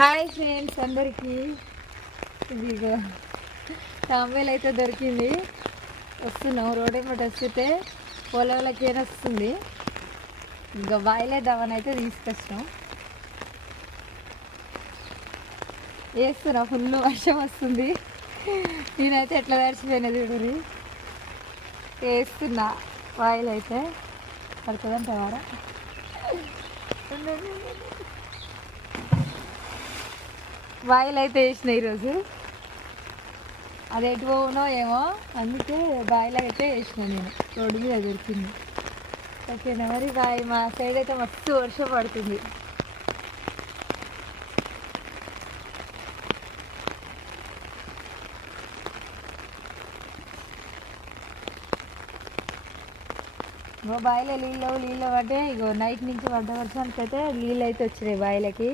Hi friends అందరికీ. ఇదిగో తాంబేలు అయితే దొరికింది. వస్తున్నాం రోడ్ ఏమిటి వస్తే పొలంలోకి ఏం వస్తుంది. ఇంకా బాయిలేద్దామని అయితే తీసుకొచ్చినాం. వేస్తున్నా, ఫుల్ వర్షం వస్తుంది. నేనైతే ఎట్లా తడిచిపోయినా చూడరి. వేస్తున్నా బాయిల్ అయితే పడుతుందంటారా. బాయిల్ అయితే వేసిన ఈరోజు. అది ఎటు పోనో ఏమో, అందుకే బాయిల్ అయితే వేసిన. నేను రోడ్డు మీద దొరికింది. ఓకేనా మరి బాయ్. మా సైడ్ అయితే మస్తు వర్షం పడుతుంది. ఇగో బాయిలో నీళ్ళు అంటే ఇగో నైట్ నుంచి పడ్డ వర్షానికి అయితే నీళ్ళు అయితే వచ్చినాయి బాయిలకి.